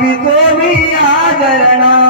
कवि को भी आदरणा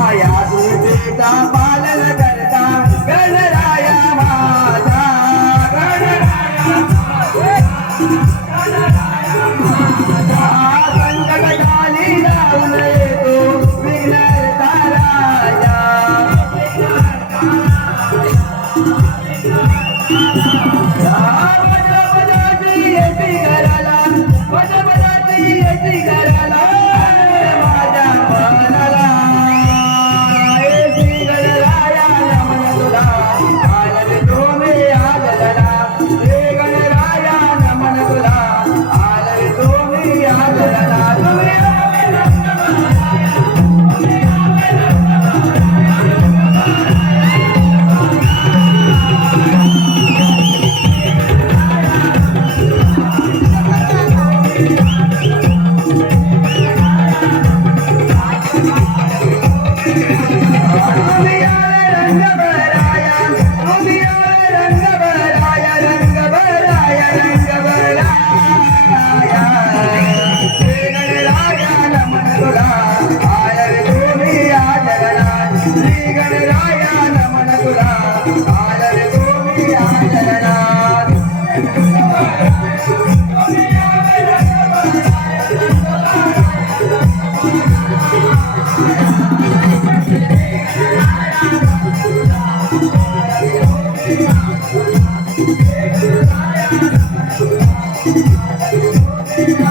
Oh, yeah. Hey!